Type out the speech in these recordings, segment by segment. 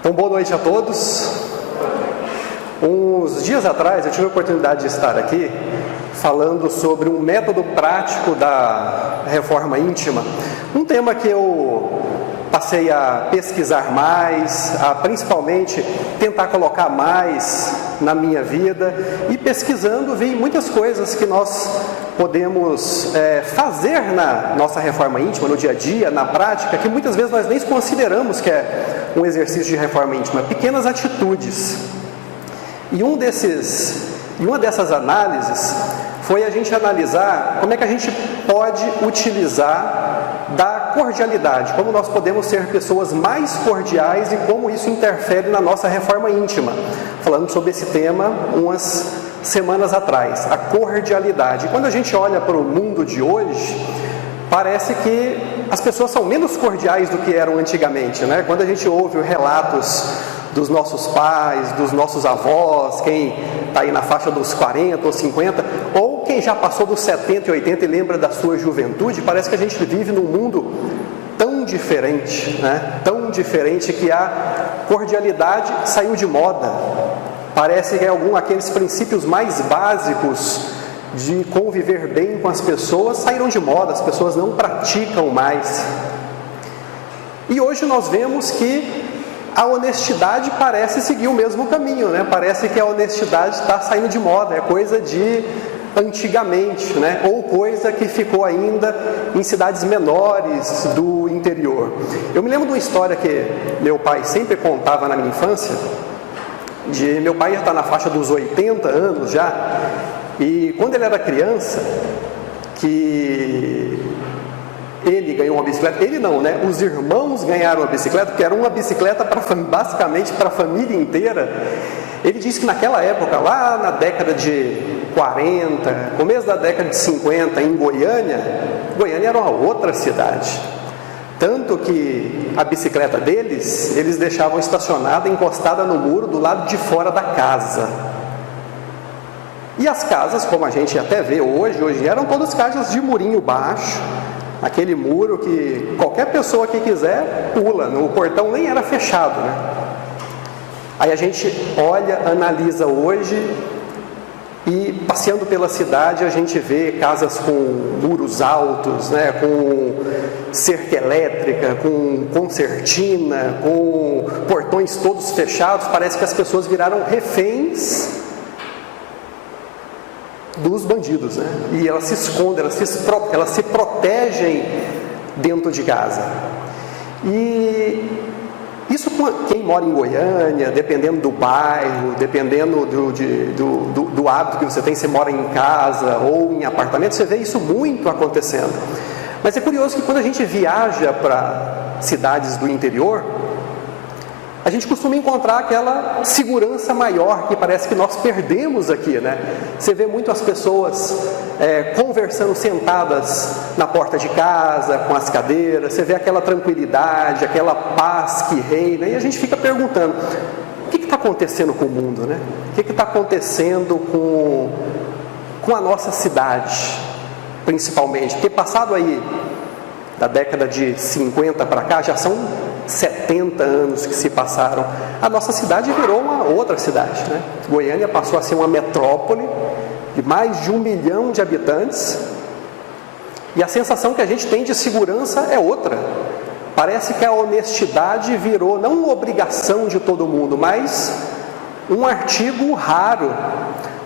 Então, boa noite a todos. Uns dias atrás eu tive a oportunidade de estar aqui falando sobre um método prático da reforma íntima, um tema que eu passei a pesquisar mais, a principalmente tentar colocar mais na minha vida, e pesquisando vi muitas coisas que nós podemos fazer na nossa reforma íntima, no dia a dia, na prática, que muitas vezes nós nem consideramos que é um exercício de reforma íntima, pequenas atitudes. E uma dessas análises foi a gente analisar como é que a gente pode utilizar da cordialidade, como nós podemos ser pessoas mais cordiais e como isso interfere na nossa reforma íntima. Falando sobre esse tema umas semanas atrás, a cordialidade. E quando a gente olha para o mundo de hoje, parece que as pessoas são menos cordiais do que eram antigamente, né? Quando a gente ouve relatos dos nossos pais, dos nossos avós, quem está aí na faixa dos 40 ou 50, ou quem já passou dos 70 e 80 e lembra da sua juventude, parece que a gente vive num mundo tão diferente, né? Tão diferente que a cordialidade saiu de moda. Parece que aqueles princípios mais básicos de conviver bem com as pessoas saíram de moda, as pessoas não praticam mais. E hoje nós vemos que a honestidade parece seguir o mesmo caminho, né? Parece que a honestidade está saindo de moda, é coisa de antigamente, né? Ou coisa que ficou ainda em cidades menores do interior. Eu me lembro de uma história que meu pai sempre contava na minha infância, de meu pai já está na faixa dos 80 anos já, e quando ele era criança, que ele ganhou uma bicicleta, ele não, né? Os irmãos ganharam uma bicicleta, porque era uma bicicleta basicamente para a família inteira. Ele disse que naquela época, lá na década de 40, começo da década de 50, em Goiânia era uma outra cidade. Tanto que a bicicleta deles, eles deixavam estacionada, encostada no muro do lado de fora da casa. E as casas, como a gente até vê hoje eram todas casas de murinho baixo, aquele muro que qualquer pessoa que quiser pula, o portão nem era fechado, né? Aí a gente olha, analisa hoje e passeando pela cidade a gente vê casas com muros altos, né? Com cerca elétrica, com concertina, com portões todos fechados. Parece que as pessoas viraram reféns dos bandidos, né? E elas se escondem, elas se protegem dentro de casa. E isso, quem mora em Goiânia, dependendo do bairro, dependendo do hábito que você tem, você mora em casa ou em apartamento, você vê isso muito acontecendo. Mas é curioso que quando a gente viaja para cidades do interior, a gente costuma encontrar aquela segurança maior que parece que nós perdemos aqui, né? Você vê muito as pessoas conversando sentadas na porta de casa, com as cadeiras, você vê aquela tranquilidade, aquela paz que reina, e a gente fica perguntando, o que está acontecendo com o mundo, né? O que está acontecendo com a nossa cidade, principalmente? Porque passado aí da década de 50 para cá, já são 70 anos que se passaram, a nossa cidade virou uma outra cidade, né? Goiânia passou a ser uma metrópole de mais de 1 milhão de habitantes, e a sensação que a gente tem de segurança é outra. Parece que a honestidade virou não uma obrigação de todo mundo, mas um artigo raro.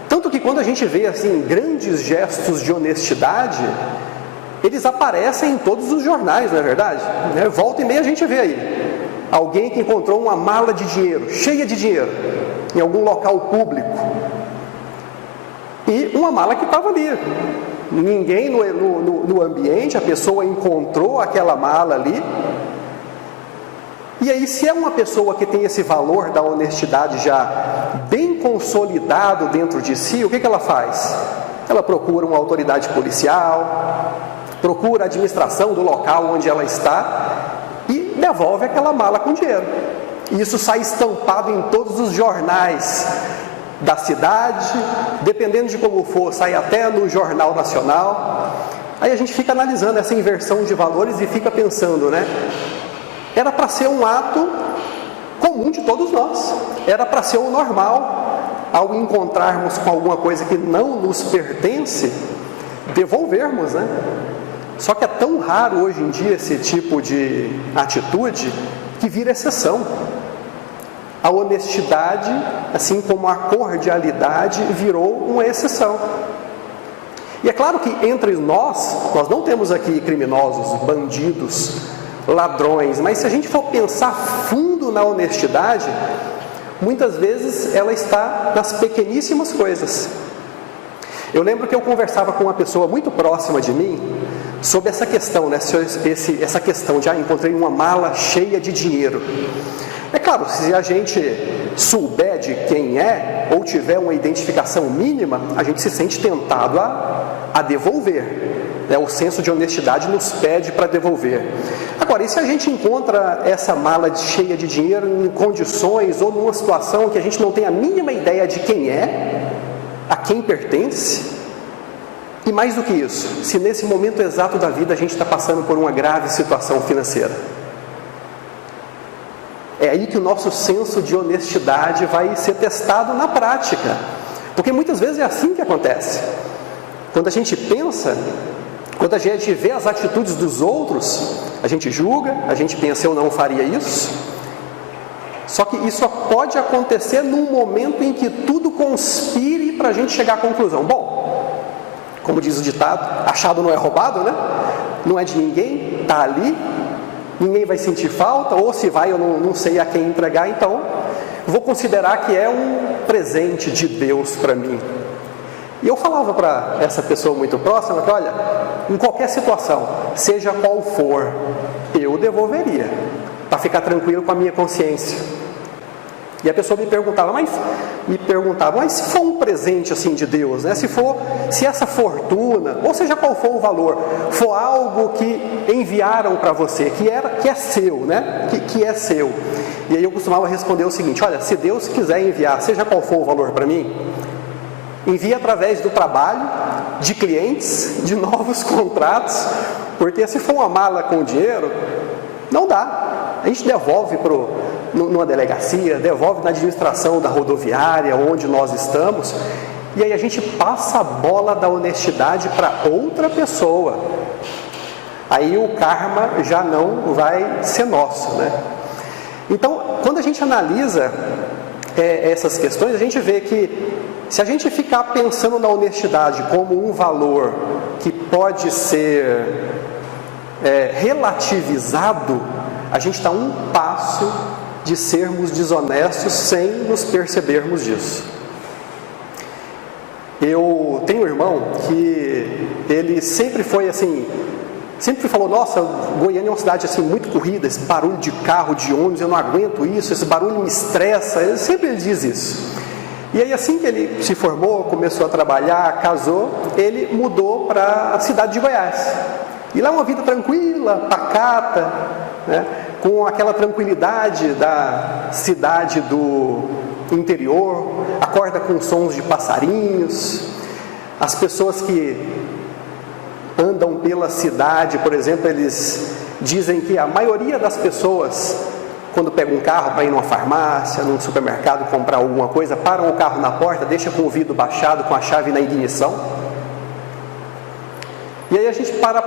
Tanto que quando a gente vê assim grandes gestos de honestidade, eles aparecem em todos os jornais, não é verdade? Volta e meia a gente vê aí alguém que encontrou uma mala de dinheiro, cheia de dinheiro, em algum local público, e uma mala que estava ali. Ninguém no ambiente, a pessoa encontrou aquela mala ali. E aí, se é uma pessoa que tem esse valor da honestidade já bem consolidado dentro de si, o que ela faz? Ela procura uma autoridade policial, procura a administração do local onde ela está e devolve aquela mala com dinheiro. E isso sai estampado em todos os jornais da cidade, dependendo de como for, sai até no Jornal Nacional. Aí a gente fica analisando essa inversão de valores e fica pensando, né? Era para ser um ato comum de todos nós. Era para ser o normal, ao encontrarmos com alguma coisa que não nos pertence, devolvermos, né? Só que é tão raro hoje em dia esse tipo de atitude que vira exceção. A honestidade, assim como a cordialidade, virou uma exceção. E é claro que entre nós não temos aqui criminosos, bandidos, ladrões, mas se a gente for pensar fundo na honestidade, muitas vezes ela está nas pequeníssimas coisas. Eu lembro que eu conversava com uma pessoa muito próxima de mim sobre essa questão, né? Essa questão de encontrei uma mala cheia de dinheiro. É claro, se a gente souber de quem é, ou tiver uma identificação mínima, a gente se sente tentado a devolver. O senso de honestidade nos pede para devolver. Agora, e se a gente encontra essa mala cheia de dinheiro em condições ou numa situação que a gente não tem a mínima ideia de quem é, a quem pertence? E mais do que isso, se nesse momento exato da vida a gente está passando por uma grave situação financeira, é aí que o nosso senso de honestidade vai ser testado na prática, porque muitas vezes é assim que acontece. Quando a gente pensa, quando a gente vê as atitudes dos outros, a gente julga, a gente pensa, eu não faria isso. Só que isso pode acontecer num momento em que tudo conspire para a gente chegar à conclusão. Bom, como diz o ditado, achado não é roubado, né? Não é de ninguém, está ali, ninguém vai sentir falta, ou se vai eu não sei a quem entregar, então vou considerar que é um presente de Deus para mim. E eu falava para essa pessoa muito próxima que, olha, em qualquer situação, seja qual for, eu devolveria, para ficar tranquilo com a minha consciência. E a pessoa me perguntava, mas se for um presente assim de Deus, né? Se essa fortuna, ou seja qual for o valor, for algo que enviaram para você, que é seu, né? Que é seu. E aí eu costumava responder o seguinte, olha, se Deus quiser enviar, seja qual for o valor para mim, envia através do trabalho, de clientes, de novos contratos, porque se for uma mala com dinheiro, não dá. A gente devolve numa delegacia, devolve na administração da rodoviária, onde nós estamos, e aí a gente passa a bola da honestidade para outra pessoa. Aí o karma já não vai ser nosso, né? Então, quando a gente analisa essas questões, a gente vê que se a gente ficar pensando na honestidade como um valor que pode ser relativizado, a gente está um passo de sermos desonestos sem nos percebermos disso. Eu tenho um irmão que ele sempre foi assim, sempre falou, nossa, Goiânia é uma cidade assim muito corrida, esse barulho de carro, de ônibus, eu não aguento isso, esse barulho me estressa, ele diz isso. E aí assim que ele se formou, começou a trabalhar, casou, ele mudou para a cidade de Goiás. E lá é uma vida tranquila, pacata, né? Com aquela tranquilidade da cidade do interior, acorda com sons de passarinhos. As pessoas que andam pela cidade, por exemplo, eles dizem que a maioria das pessoas, quando pegam um carro para ir numa farmácia, num supermercado, comprar alguma coisa, param o carro na porta, deixam com o vidro baixado, com a chave na ignição. E aí a gente para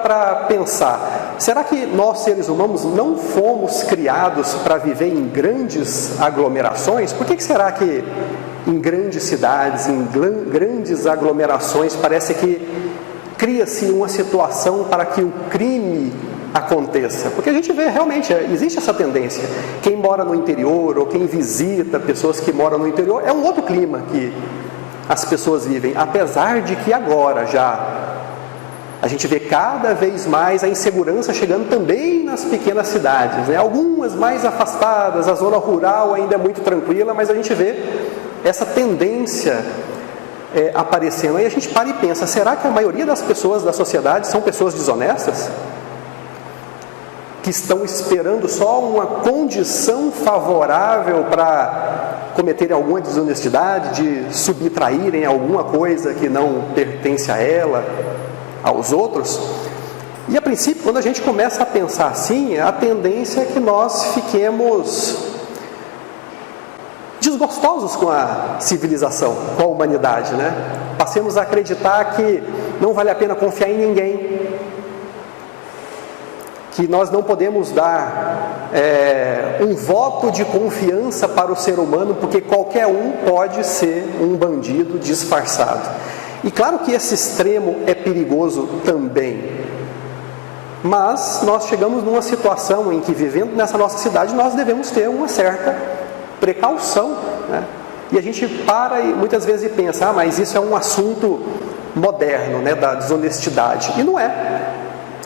pensar, será que nós seres humanos não fomos criados para viver em grandes aglomerações? Por que será que em grandes cidades, em grandes aglomerações, parece que cria-se uma situação para que o crime aconteça? Porque a gente vê realmente, existe essa tendência. Quem mora no interior ou quem visita pessoas que moram no interior, é um outro clima que as pessoas vivem, apesar de que agora já a gente vê cada vez mais a insegurança chegando também nas pequenas cidades, né? Algumas mais afastadas, a zona rural ainda é muito tranquila, mas a gente vê essa tendência aparecendo. Aí a gente para e pensa, será que a maioria das pessoas da sociedade são pessoas desonestas? Que estão esperando só uma condição favorável para cometerem alguma desonestidade, de subtraírem alguma coisa que não pertence a ela, aos outros? E a princípio, quando a gente começa a pensar assim, a tendência é que nós fiquemos desgostosos com a civilização, com a humanidade, né? Passemos a acreditar que não vale a pena confiar em ninguém, que nós não podemos dar um voto de confiança para o ser humano, porque qualquer um pode ser um bandido disfarçado. E claro que esse extremo é perigoso também, mas nós chegamos numa situação em que, vivendo nessa nossa cidade, nós devemos ter uma certa precaução, né? E a gente para e muitas vezes pensa, mas isso é um assunto moderno, né, da desonestidade. E não é.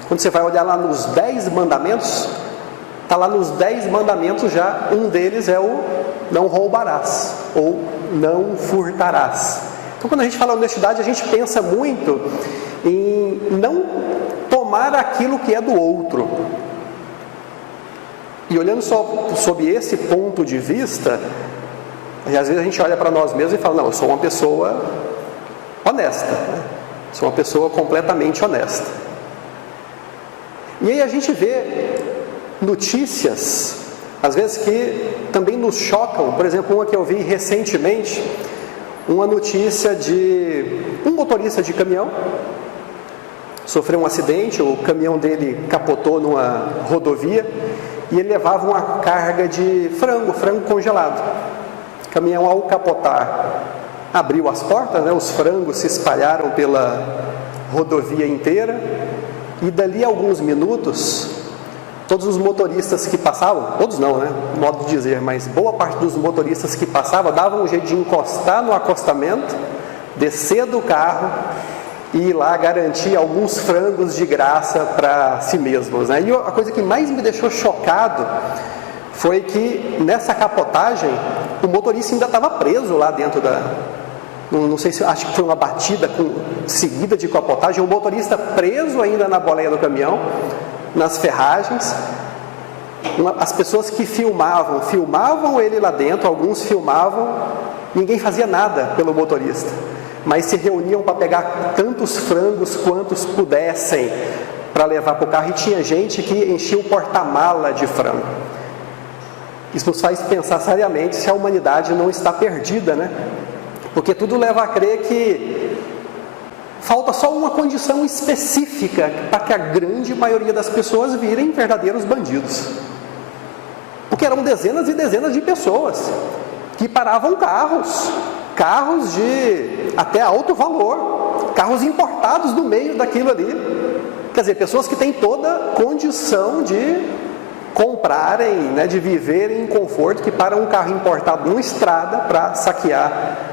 Quando você vai olhar lá nos 10 mandamentos, está lá nos 10 mandamentos já, um deles é o não roubarás, ou não furtarás. Então, quando a gente fala honestidade, a gente pensa muito em não tomar aquilo que é do outro. E olhando só sob esse ponto de vista, às vezes a gente olha para nós mesmos e fala, não, eu sou uma pessoa honesta, né? Sou uma pessoa completamente honesta. E aí a gente vê notícias, às vezes que também nos chocam. Por exemplo, uma que eu vi recentemente, uma notícia de um motorista de caminhão, sofreu um acidente, o caminhão dele capotou numa rodovia, e ele levava uma carga de frango congelado. O caminhão, ao capotar, abriu as portas, né? Os frangos se espalharam pela rodovia inteira, e dali a alguns minutos, todos os motoristas que passavam, todos não, né? Modo de dizer, mas boa parte dos motoristas que passavam, davam um jeito de encostar no acostamento, descer do carro e ir lá garantir alguns frangos de graça para si mesmos, né? E a coisa que mais me deixou chocado foi que nessa capotagem o motorista ainda estava preso lá dentro da... Não sei se, acho que foi uma batida seguida de capotagem, o motorista preso ainda na boleia do caminhão, nas ferragens. As pessoas que filmavam ele lá dentro, alguns filmavam, ninguém fazia nada pelo motorista, mas se reuniam para pegar tantos frangos quantos pudessem para levar para o carro, e tinha gente que enchia o porta-mala de frango. Isso nos faz pensar seriamente se a humanidade não está perdida, né? Porque tudo leva a crer que falta só uma condição específica para que a grande maioria das pessoas virem verdadeiros bandidos. Porque eram dezenas e dezenas de pessoas que paravam carros de até alto valor, carros importados no meio daquilo ali. Quer dizer, pessoas que têm toda condição de comprarem, né, de viverem em conforto, que param um carro importado numa estrada para saquear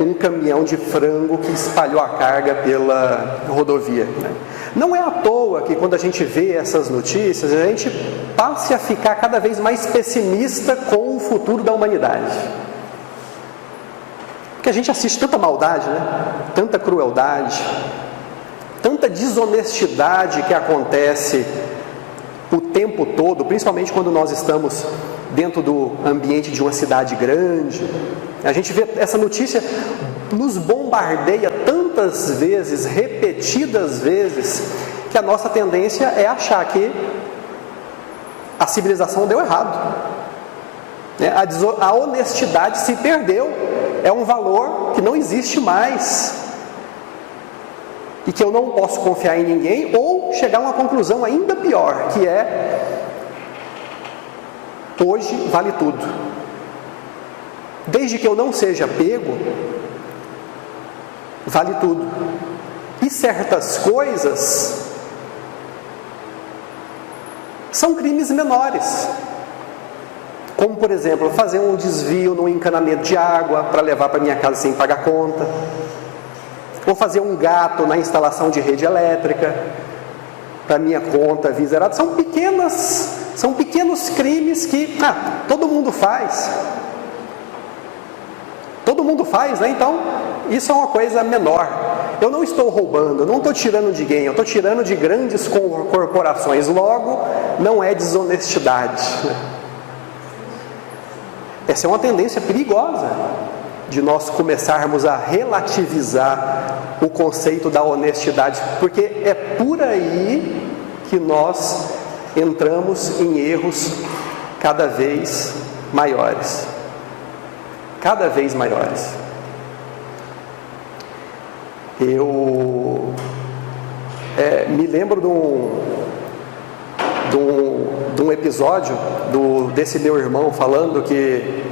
um caminhão de frango que espalhou a carga pela rodovia, né? Não é à toa que quando a gente vê essas notícias, a gente passe a ficar cada vez mais pessimista com o futuro da humanidade. Porque a gente assiste tanta maldade, né? Tanta crueldade, tanta desonestidade que acontece o tempo todo, principalmente quando nós estamos dentro do ambiente de uma cidade grande. A gente vê essa notícia, nos bombardeia tantas vezes, repetidas vezes, que a nossa tendência é achar que a civilização deu errado, né? A honestidade se perdeu, é um valor que não existe mais, e que eu não posso confiar em ninguém, ou chegar a uma conclusão ainda pior, que é: hoje vale tudo. Desde que eu não seja pego, vale tudo. E certas coisas são crimes menores, como, por exemplo, fazer um desvio no encanamento de água para levar para minha casa sem pagar conta, ou fazer um gato na instalação de rede elétrica para minha conta vir zerada. São pequenos crimes que todo mundo faz. Todo mundo faz, né? Então, isso é uma coisa menor. Eu não estou roubando, eu não estou tirando de ninguém, eu estou tirando de grandes corporações. Logo, não é desonestidade. Essa é uma tendência perigosa de nós começarmos a relativizar o conceito da honestidade, porque é por aí que nós entramos em erros cada vez maiores. cada vez maiores. Eu me lembro de um episódio desse meu irmão falando que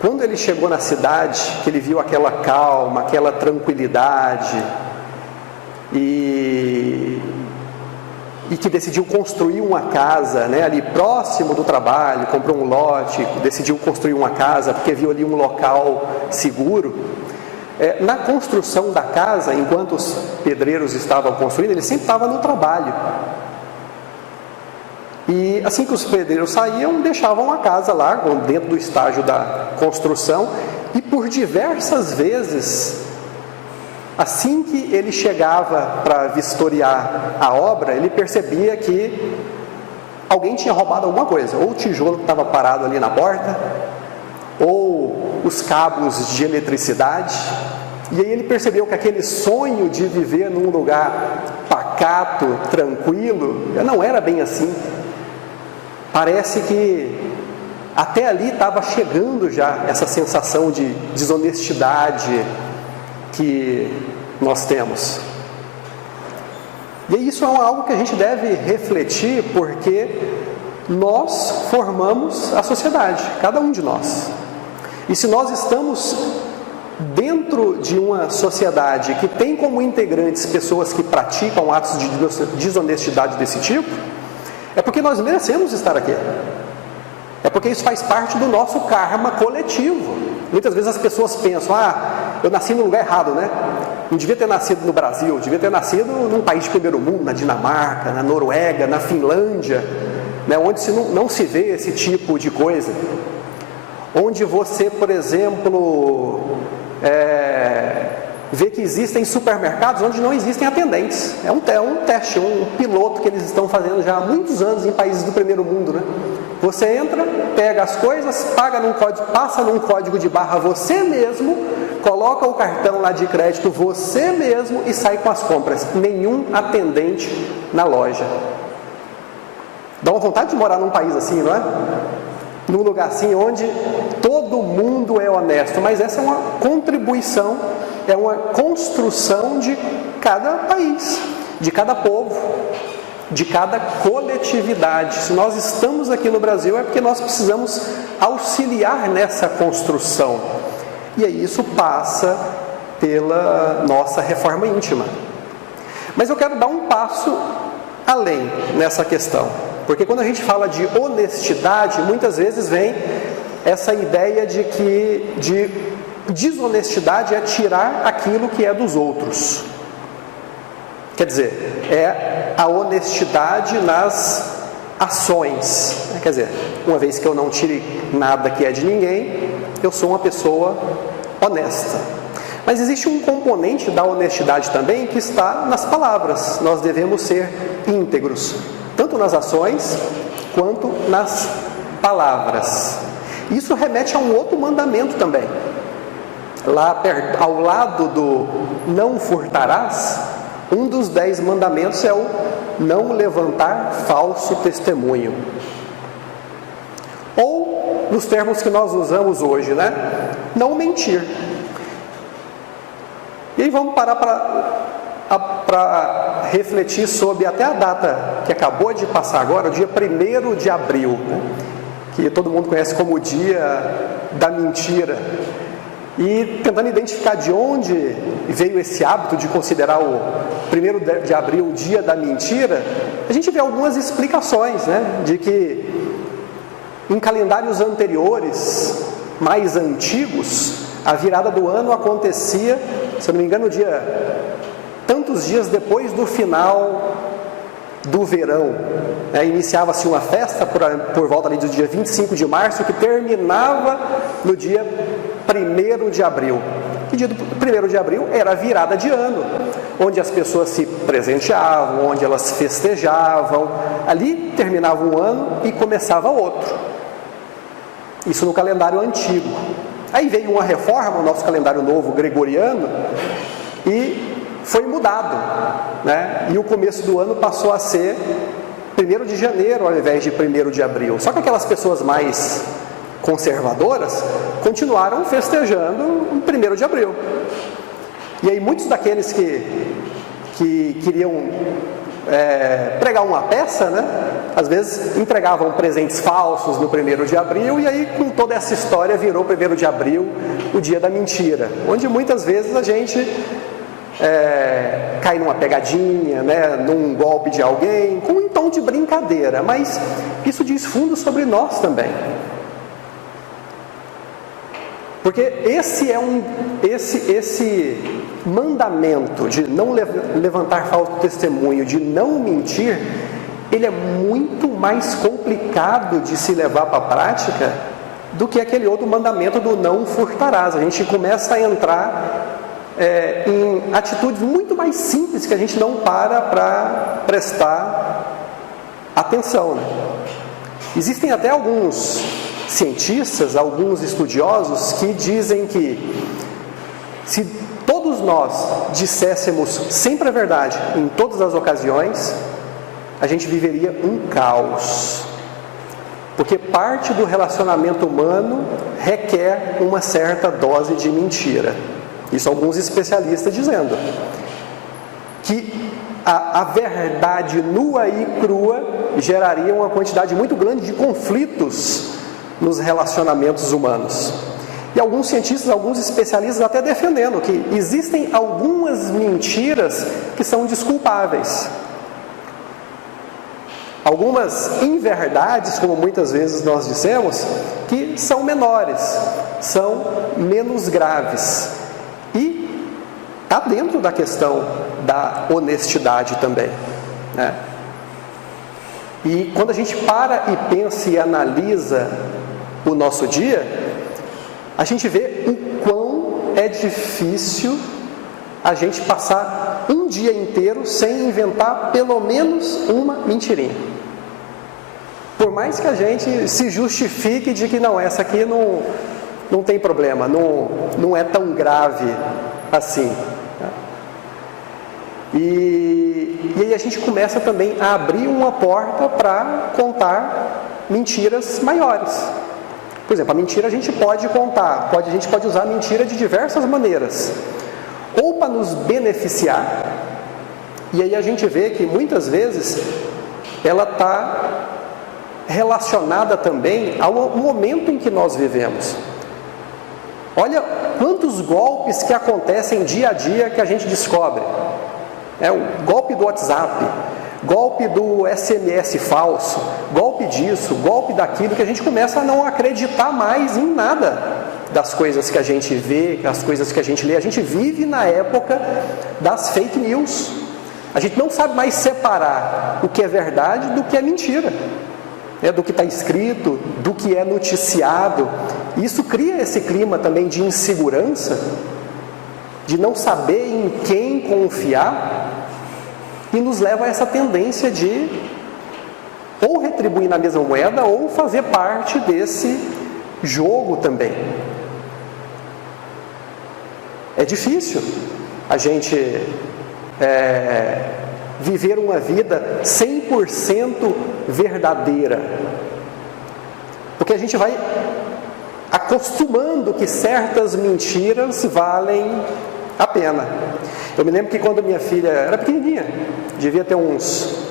quando ele chegou na cidade, que ele viu aquela calma, aquela tranquilidade e que decidiu construir uma casa, né, ali próximo do trabalho, comprou um lote, decidiu construir uma casa porque viu ali um local seguro. Na construção da casa, enquanto os pedreiros estavam construindo, ele sempre estava no trabalho. E assim que os pedreiros saíam, deixavam a casa lá, dentro do estágio da construção, e por diversas vezes, assim que ele chegava para vistoriar a obra, ele percebia que alguém tinha roubado alguma coisa, ou o tijolo que estava parado ali na porta, ou os cabos de eletricidade. E aí ele percebeu que aquele sonho de viver num lugar pacato, tranquilo, não era bem assim. Parece que até ali estava chegando já essa sensação de desonestidade que nós temos. E isso é algo que a gente deve refletir, porque nós formamos a sociedade, cada um de nós. E se nós estamos dentro de uma sociedade que tem como integrantes pessoas que praticam atos de desonestidade desse tipo, é porque nós merecemos estar aqui. É porque isso faz parte do nosso karma coletivo. Muitas vezes as pessoas pensam, eu nasci no lugar errado, né? Não devia ter nascido no Brasil, devia ter nascido num país de primeiro mundo, na Dinamarca, na Noruega, na Finlândia, né? Onde não se vê esse tipo de coisa. Onde você, por exemplo, vê que existem supermercados onde não existem atendentes. É um teste, um piloto que eles estão fazendo já há muitos anos em países do primeiro mundo, né? Você entra, pega as coisas, passa num código de barra você mesmo, coloca o cartão lá de crédito você mesmo e sai com as compras. Nenhum atendente na loja. Dá uma vontade de morar num país assim, não é? Num lugar assim onde todo mundo é honesto, mas essa é uma contribuição, é uma construção de cada país, de cada povo, de cada coletividade. Se nós estamos aqui no Brasil é porque nós precisamos auxiliar nessa construção. E aí isso passa pela nossa reforma íntima. Mas eu quero dar um passo além nessa questão. Porque quando a gente fala de honestidade, muitas vezes vem essa ideia de que desonestidade é tirar aquilo que é dos outros. Quer dizer, é a honestidade nas ações. Quer dizer, uma vez que eu não tire nada que é de ninguém, eu sou uma pessoa honesta. Mas existe um componente da honestidade também que está nas palavras. Nós devemos ser íntegros, tanto nas ações quanto nas palavras. Isso remete a um outro mandamento também. Lá ao lado do não furtarás, um dos 10 mandamentos é o não levantar falso testemunho. Ou, nos termos que nós usamos hoje, né? Não mentir. E aí vamos parar para refletir sobre até a data que acabou de passar agora, o dia 1º de abril, né? Que todo mundo conhece como o dia da mentira. E tentando identificar de onde veio esse hábito de considerar o 1º de abril o dia da mentira, a gente vê algumas explicações, né? De que em calendários anteriores, mais antigos, a virada do ano acontecia, se eu não me engano, tantos dias depois do final do verão, né? Iniciava-se uma festa por volta ali do dia 25 de março, que terminava no dia 1º de abril. E dia do 1º de abril era a virada de ano, onde as pessoas se presenteavam, onde elas festejavam. Ali terminava um ano e começava outro. Isso no calendário antigo. Aí veio uma reforma, o nosso calendário novo gregoriano, e foi mudado, né? E o começo do ano passou a ser 1º de janeiro ao invés de 1º de abril. Só que aquelas pessoas mais conservadoras continuaram festejando o 1º de abril. E aí muitos daqueles que queriam pregar uma peça, né? Às vezes entregavam presentes falsos no 1º de abril, e aí com toda essa história virou 1º de abril o dia da mentira, onde muitas vezes a gente cai numa pegadinha, né? Num golpe de alguém, com um tom de brincadeira, mas isso diz fundo sobre nós também. Porque esse mandamento de não levantar falso testemunho, de não mentir, ele é muito mais complicado de se levar para a prática do que aquele outro mandamento do não furtarás. A gente começa a entrar em atitudes muito mais simples que a gente não para prestar atenção, né? Existem até alguns cientistas, alguns estudiosos que dizem que se todos nós disséssemos sempre a verdade em todas as ocasiões, a gente viveria um caos. Porque parte do relacionamento humano requer uma certa dose de mentira. Isso alguns especialistas dizendo que a verdade nua e crua geraria uma quantidade muito grande de conflitos nos relacionamentos humanos. E alguns cientistas, alguns especialistas até defendendo que existem algumas mentiras que são desculpáveis. Algumas inverdades, como muitas vezes nós dissemos, que são menores, são menos graves. E está dentro da questão da honestidade também, né? E quando a gente para e pensa e analisa o nosso dia, a gente vê o quão é difícil a gente passar um dia inteiro sem inventar pelo menos uma mentirinha. Por mais que a gente se justifique de que não, essa aqui não tem problema, não é tão grave assim. E aí a gente começa também a abrir uma porta para contar mentiras maiores. Por exemplo, a mentira a gente pode contar, a gente pode usar a mentira de diversas maneiras. Ou para nos beneficiar, e aí a gente vê que muitas vezes ela está relacionada também ao momento em que nós vivemos. Olha quantos golpes que acontecem dia a dia que a gente descobre. O golpe do WhatsApp, golpe do SMS falso, golpe disso, golpe daquilo, que a gente começa a não acreditar mais em nada das coisas que a gente vê, das coisas que a gente lê. A gente vive na época das fake news. A gente não sabe mais separar o que é verdade do que é mentira, do que está escrito, do que é noticiado. Isso cria esse clima também de insegurança, de não saber em quem confiar, e nos leva a essa tendência de ou retribuir na mesma moeda ou fazer parte desse jogo também. É difícil a gente viver uma vida 100% verdadeira, porque a gente vai acostumando que certas mentiras valem a pena. Eu me lembro que quando minha filha era pequenininha, devia ter uns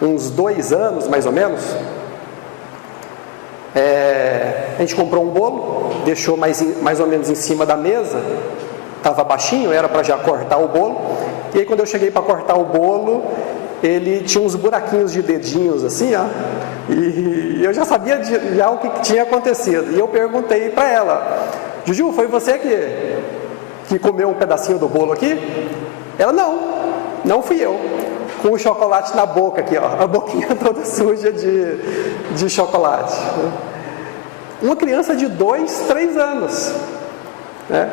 2 anos mais ou menos, a gente comprou um bolo, deixou mais ou menos em cima da mesa, estava baixinho, era para já cortar o bolo, e aí quando eu cheguei para cortar o bolo, ele tinha uns buraquinhos de dedinhos assim, e eu já sabia já o que tinha acontecido, e eu perguntei para ela: Juju, foi você que comeu um pedacinho do bolo aqui? Ela: não fui eu, com o chocolate na boca aqui, a boquinha toda suja de chocolate. Uma criança de 2, 3 anos, né?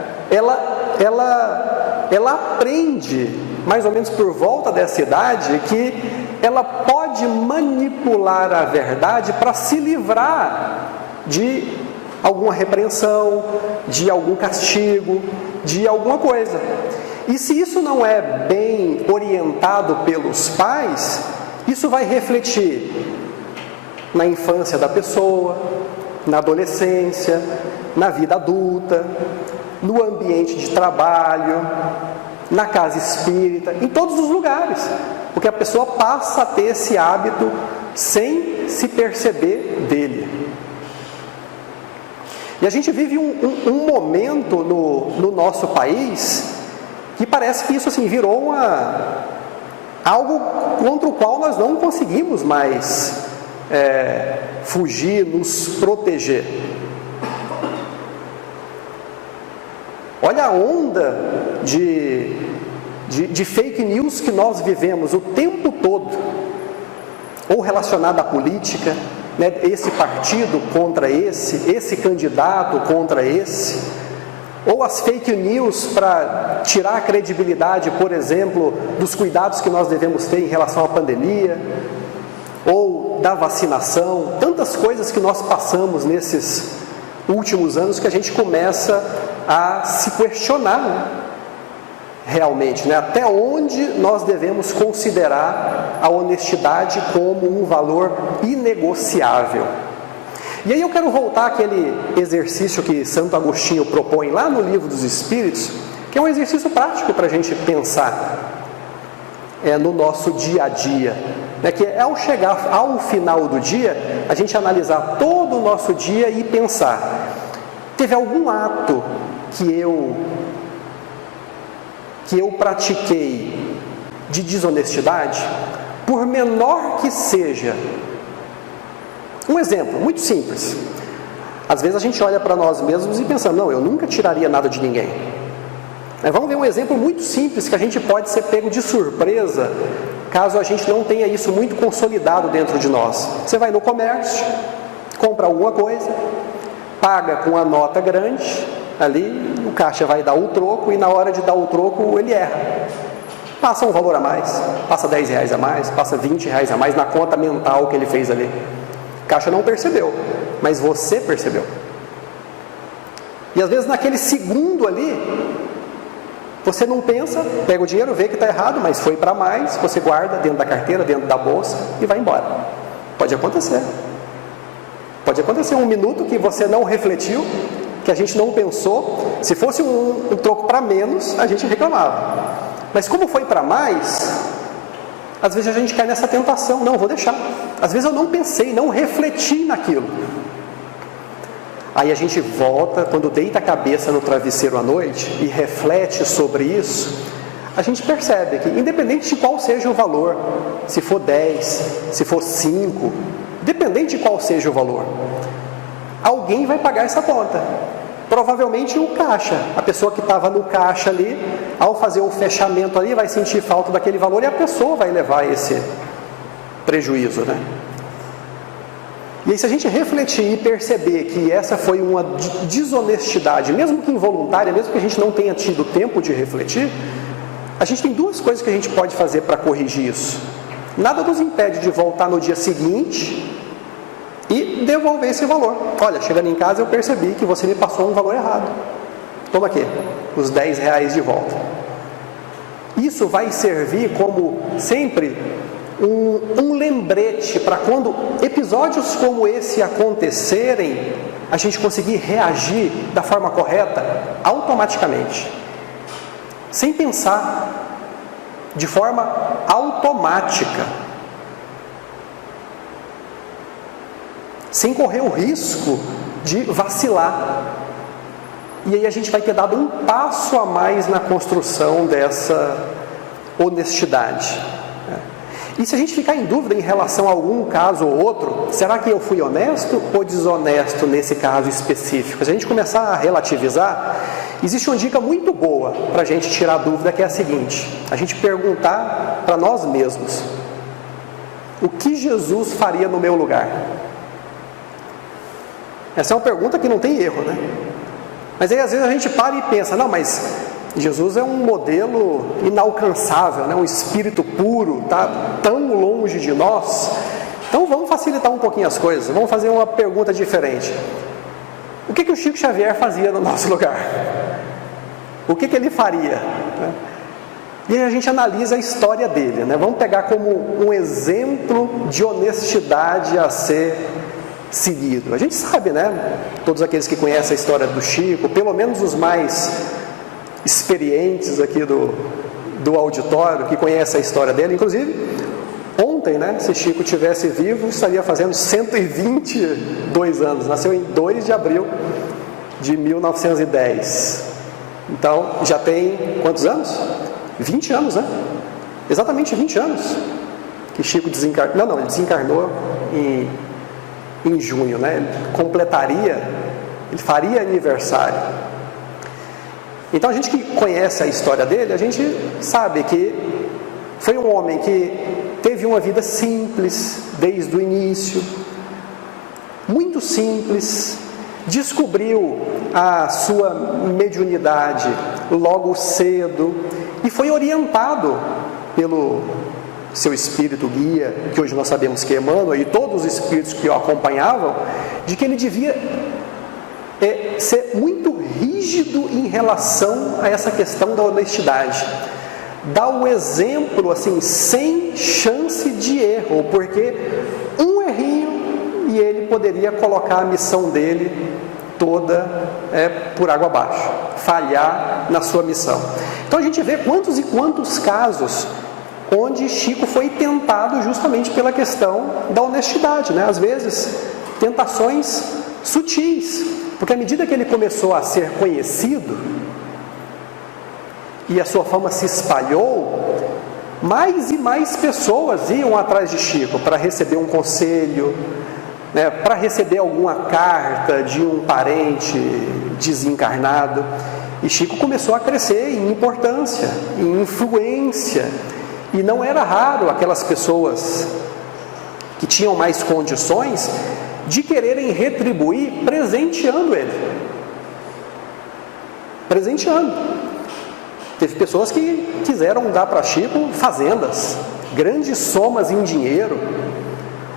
Ela aprende, mais ou menos por volta dessa idade, que ela pode manipular a verdade para se livrar de alguma repreensão, de algum castigo, de alguma coisa. E se isso não é bem orientado pelos pais, isso vai refletir na infância da pessoa, na adolescência, na vida adulta, no ambiente de trabalho, na casa espírita, em todos os lugares, porque a pessoa passa a ter esse hábito sem se perceber dele. E a gente vive um momento no nosso país que parece que isso assim virou algo contra o qual nós não conseguimos mais fugir, nos proteger. Olha a onda de fake news que nós vivemos o tempo todo, ou relacionada à política, né? Esse partido contra esse candidato contra esse, ou as fake news para tirar a credibilidade, por exemplo, dos cuidados que nós devemos ter em relação à pandemia, ou da vacinação, tantas coisas que nós passamos nesses últimos anos que a gente começa a se questionar, né? Realmente, né? Até onde nós devemos considerar a honestidade como um valor inegociável. E aí eu quero voltar àquele exercício que Santo Agostinho propõe lá no Livro dos Espíritos, que é um exercício prático para a gente pensar no nosso dia a dia, né? Que é ao chegar ao final do dia, a gente analisar todo o nosso dia e pensar: teve algum ato que eu pratiquei de desonestidade, por menor que seja? Um exemplo muito simples. Às vezes a gente olha para nós mesmos e pensa: não, eu nunca tiraria nada de ninguém. Mas vamos ver um exemplo muito simples que a gente pode ser pego de surpresa caso a gente não tenha isso muito consolidado dentro de nós. Você vai no comércio, compra alguma coisa, paga com a nota grande, ali o caixa vai dar o troco e na hora de dar o troco ele erra. Passa um valor a mais, passa R$10 a mais, passa R$20 a mais na conta mental que ele fez ali. O caixa não percebeu, mas você percebeu. E às vezes naquele segundo ali, você não pensa, pega o dinheiro, vê que está errado, mas foi para mais, você guarda dentro da carteira, dentro da bolsa e vai embora. Pode acontecer. Pode acontecer um minuto que você não refletiu, que a gente não pensou. Se fosse um troco para menos, a gente reclamava. Mas como foi para mais, às vezes a gente cai nessa tentação: não, vou deixar. Às vezes eu não pensei, não refleti naquilo. Aí a gente volta, quando deita a cabeça no travesseiro à noite e reflete sobre isso, a gente percebe que, independente de qual seja o valor, se for 10, se for 5, independente de qual seja o valor, alguém vai pagar essa conta. Provavelmente o caixa, a pessoa que estava no caixa ali, ao fazer o fechamento ali, vai sentir falta daquele valor e a pessoa vai levar esse prejuízo, né? E aí, se a gente refletir e perceber que essa foi uma desonestidade, mesmo que involuntária, mesmo que a gente não tenha tido tempo de refletir, a gente tem duas coisas que a gente pode fazer para corrigir isso. Nada nos impede de voltar no dia seguinte e devolver esse valor. Olha, chegando em casa eu percebi que você me passou um valor errado. Toma aqui, os R$10 de volta. Isso vai servir como sempre um lembrete para quando episódios como esse acontecerem, a gente conseguir reagir da forma correta automaticamente, sem pensar, de forma automática, sem correr o risco de vacilar. E aí a gente vai ter dado um passo a mais na construção dessa honestidade. E se a gente ficar em dúvida em relação a algum caso ou outro, será que eu fui honesto ou desonesto nesse caso específico? Se a gente começar a relativizar, existe uma dica muito boa para a gente tirar a dúvida, que é a seguinte: a gente perguntar para nós mesmos: o que Jesus faria no meu lugar? Essa é uma pergunta que não tem erro, né? Mas aí às vezes a gente para e pensa: não, mas Jesus é um modelo inalcançável, né? Um espírito puro, está tão longe de nós. Então vamos facilitar um pouquinho as coisas, vamos fazer uma pergunta diferente. O que o Chico Xavier fazia no nosso lugar? O que ele faria? E aí a gente analisa a história dele, né? Vamos pegar como um exemplo de honestidade a ser seguido. A gente sabe, né? Todos aqueles que conhecem a história do Chico, pelo menos os mais experientes aqui do auditório, que conhecem a história dele, inclusive ontem, né? Se Chico tivesse vivo, estaria fazendo 122 anos. Nasceu em 2 de abril de 1910. Então, já tem quantos anos? 20 anos, né? Exatamente 20 anos que Chico desencarnou. Não, ele desencarnou em junho, né? Ele faria aniversário. Então, a gente que conhece a história dele, a gente sabe que foi um homem que teve uma vida simples desde o início, muito simples, descobriu a sua mediunidade logo cedo e foi orientado pelo seu espírito guia, que hoje nós sabemos que é Emmanuel, e todos os espíritos que o acompanhavam, de que ele devia ser muito rígido em relação a essa questão da honestidade. Dar o exemplo, assim, sem chance de erro, porque um errinho e ele poderia colocar a missão dele toda por água abaixo, falhar na sua missão. Então a gente vê quantos e quantos casos onde Chico foi tentado justamente pela questão da honestidade, né? Às vezes tentações sutis, porque à medida que ele começou a ser conhecido e a sua fama se espalhou, mais e mais pessoas iam atrás de Chico para receber um conselho, né, para receber alguma carta de um parente desencarnado. E Chico começou a crescer em importância, em influência, e não era raro aquelas pessoas que tinham mais condições de quererem retribuir presenteando ele. Teve pessoas que quiseram dar para Chico fazendas, grandes somas em dinheiro,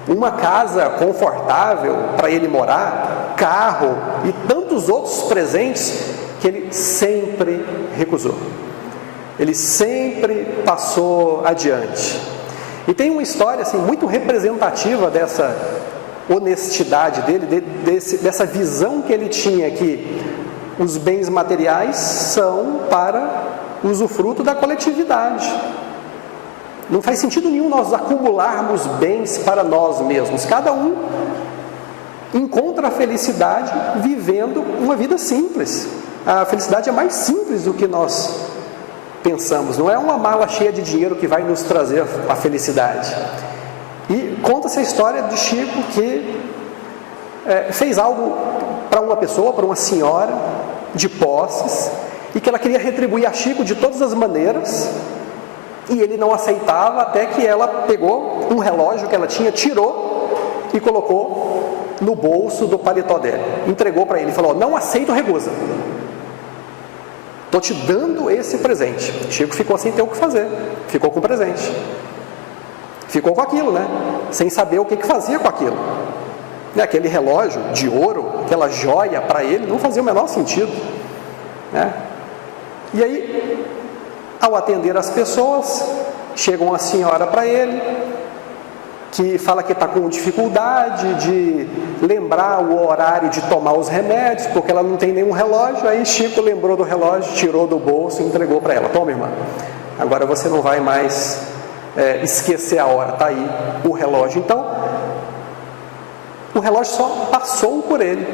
uma casa confortável para ele morar, carro e tantos outros presentes que ele sempre recusou. Ele sempre passou adiante. E tem uma história assim, muito representativa dessa honestidade dele, dessa visão que ele tinha, que os bens materiais são para usufruto da coletividade. Não faz sentido nenhum nós acumularmos bens para nós mesmos. Cada um encontra a felicidade vivendo uma vida simples. A felicidade é mais simples do que nós pensamos. Não é uma mala cheia de dinheiro que vai nos trazer a felicidade. E conta-se a história de Chico que fez algo para uma pessoa, para uma senhora de posses, e que ela queria retribuir a Chico de todas as maneiras, e ele não aceitava, até que ela pegou um relógio que ela tinha, tirou e colocou no bolso do paletó dele, entregou para ele e falou: não aceito recusa, estou te dando esse presente. Chico ficou sem ter o que fazer, ficou com o presente, ficou com aquilo, né? Sem saber o que fazia com aquilo. Aquele relógio de ouro, aquela joia para ele não fazia o menor sentido, né? E aí, ao atender as pessoas, chega uma senhora para ele, que fala que está com dificuldade de lembrar o horário de tomar os remédios, porque ela não tem nenhum relógio. Aí Chico lembrou do relógio, tirou do bolso e entregou para ela: toma, irmã, agora você não vai mais esquecer a hora, está aí o relógio. Então, o relógio só passou por ele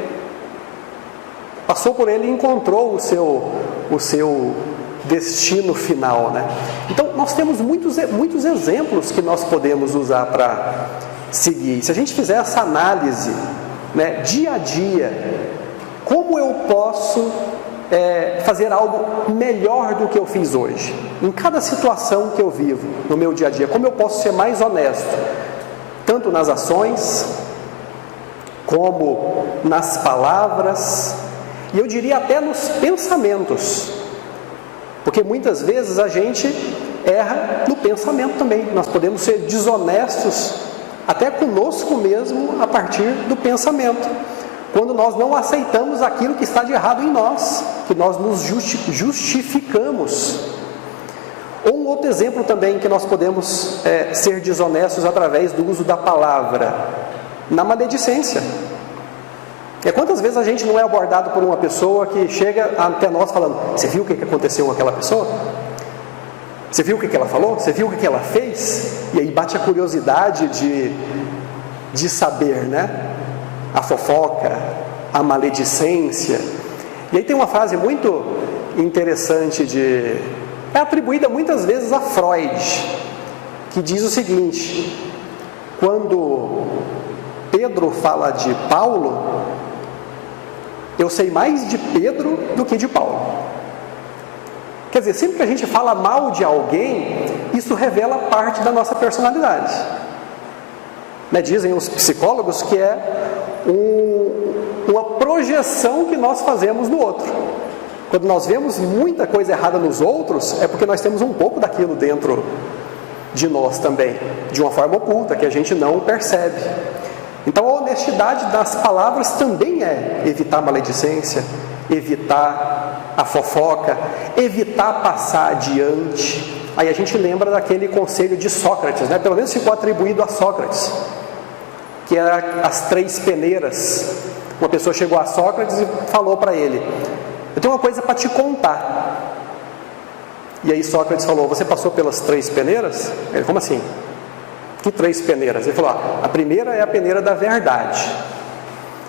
e encontrou o seu destino final, né? Então nós temos muitos exemplos que nós podemos usar para seguir. Se a gente fizer essa análise, né, dia a dia, como eu posso fazer algo melhor do que eu fiz hoje, em cada situação que eu vivo no meu dia a dia, como eu posso ser mais honesto, tanto nas ações como nas palavras, e eu diria até nos pensamentos, porque muitas vezes a gente erra no pensamento também. Nós podemos ser desonestos até conosco mesmo a partir do pensamento, quando nós não aceitamos aquilo que está de errado em nós, que nós nos justificamos. Ou um outro exemplo também, que nós podemos ser desonestos através do uso da palavra. na maledicência. Quantas vezes a gente não é abordado por uma pessoa que chega até nós falando: você viu o que aconteceu com aquela pessoa? Você viu o que ela falou? Você viu o que ela fez? E aí bate a curiosidade de saber, né? A fofoca, a maledicência. E aí tem uma frase muito interessante é atribuída muitas vezes a Freud, que diz o seguinte: quando Pedro fala de Paulo, eu sei mais de Pedro do que de Paulo. Quer dizer, sempre que a gente fala mal de alguém, isso revela parte da nossa personalidade. Né? Dizem os psicólogos que é uma projeção que nós fazemos no outro. Quando nós vemos muita coisa errada nos outros, é porque nós temos um pouco daquilo dentro de nós também, de uma forma oculta, que a gente não percebe. Então a honestidade das palavras também é evitar a maledicência, evitar a fofoca, evitar passar adiante. Aí a gente lembra daquele conselho de Sócrates, né? Pelo menos ficou atribuído a Sócrates, que era as 3 peneiras. Uma pessoa chegou a Sócrates e falou para ele: eu tenho uma coisa para te contar. E aí Sócrates falou: você passou pelas 3 peneiras? Ele: como assim? Que 3 peneiras? Ele falou: a primeira é a peneira da verdade.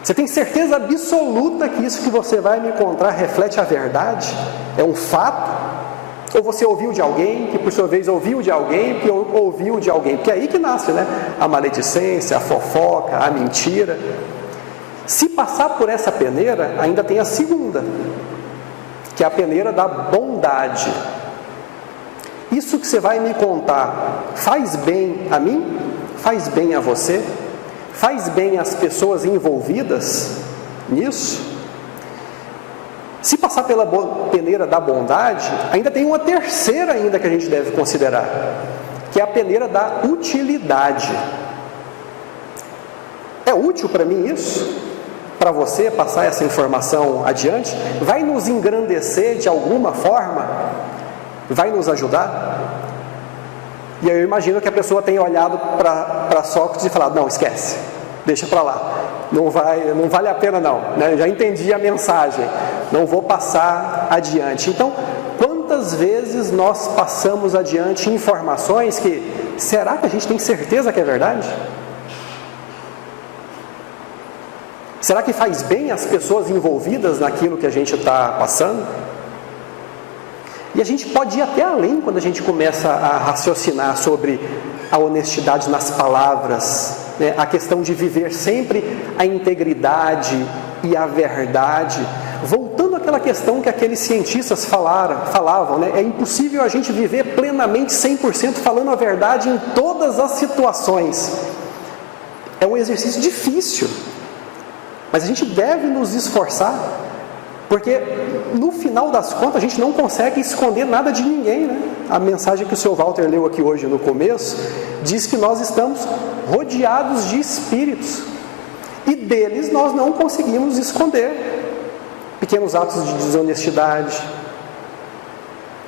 Você tem certeza absoluta que isso que você vai me contar reflete a verdade? É um fato? Ou você ouviu de alguém, que por sua vez ouviu de alguém, que ouviu de alguém? Porque é aí que nasce, né? A maledicência, a fofoca, a mentira. Se passar por essa peneira, ainda tem a segunda, que é a peneira da bondade. Isso que você vai me contar faz bem a mim? Faz bem a você? Faz bem às pessoas envolvidas nisso? Se passar pela peneira da bondade, ainda tem uma terceira ainda que a gente deve considerar, que é a peneira da utilidade. É útil para mim isso? Para você passar essa informação adiante? Vai nos engrandecer de alguma forma? Vai nos ajudar? E eu imagino que a pessoa tenha olhado para Sócrates e falado: não, esquece, deixa para lá, não vale a pena não, né? Eu já entendi a mensagem, não vou passar adiante. Então, quantas vezes nós passamos adiante informações que, será que a gente tem certeza que é verdade? Será que faz bem às pessoas envolvidas naquilo que a gente está passando? E a gente pode ir até além quando a gente começa a raciocinar sobre a honestidade nas palavras, né? A questão de viver sempre a integridade e a verdade. Voltando àquela questão que aqueles cientistas falavam, né? É impossível a gente viver plenamente 100% falando a verdade em todas as situações. É um exercício difícil, mas a gente deve nos esforçar, porque no final das contas a gente não consegue esconder nada de ninguém, né? A mensagem que o Sr. Walter leu aqui hoje no começo diz que nós estamos rodeados de espíritos e deles nós não conseguimos esconder pequenos atos de desonestidade,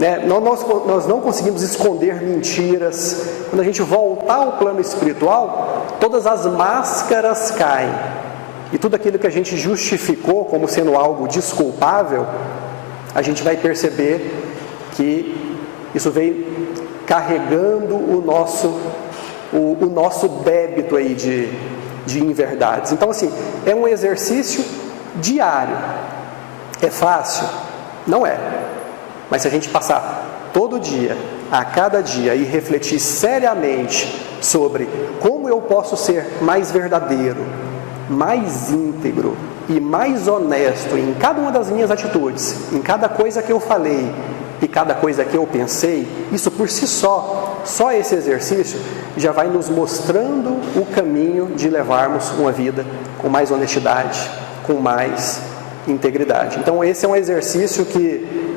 né? Nós não conseguimos esconder mentiras. Quando a gente voltar ao plano espiritual, todas as máscaras caem. E tudo aquilo que a gente justificou como sendo algo desculpável, a gente vai perceber que isso vem carregando o nosso débito aí de inverdades. Então, assim, é um exercício diário. É fácil? Não é. Mas se a gente passar todo dia, a cada dia, e refletir seriamente sobre como eu posso ser mais verdadeiro, mais íntegro e mais honesto em cada uma das minhas atitudes, em cada coisa que eu falei e cada coisa que eu pensei, isso por si só esse exercício já vai nos mostrando o caminho de levarmos uma vida com mais honestidade, com mais integridade. Então esse é um exercício que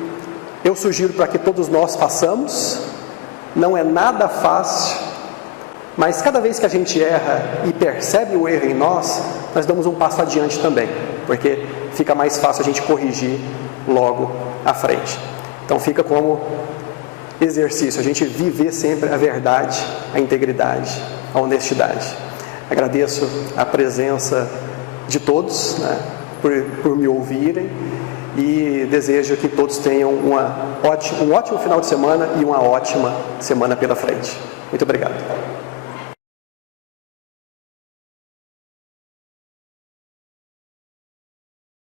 eu sugiro para que todos nós façamos. Não é nada fácil, mas cada vez que a gente erra e percebe o erro em nós damos um passo adiante também, porque fica mais fácil a gente corrigir logo à frente. Então fica como exercício, a gente viver sempre a verdade, a integridade, a honestidade. Agradeço a presença de todos, né, por me ouvirem, e desejo que todos tenham um ótimo final de semana e uma ótima semana pela frente. Muito obrigado.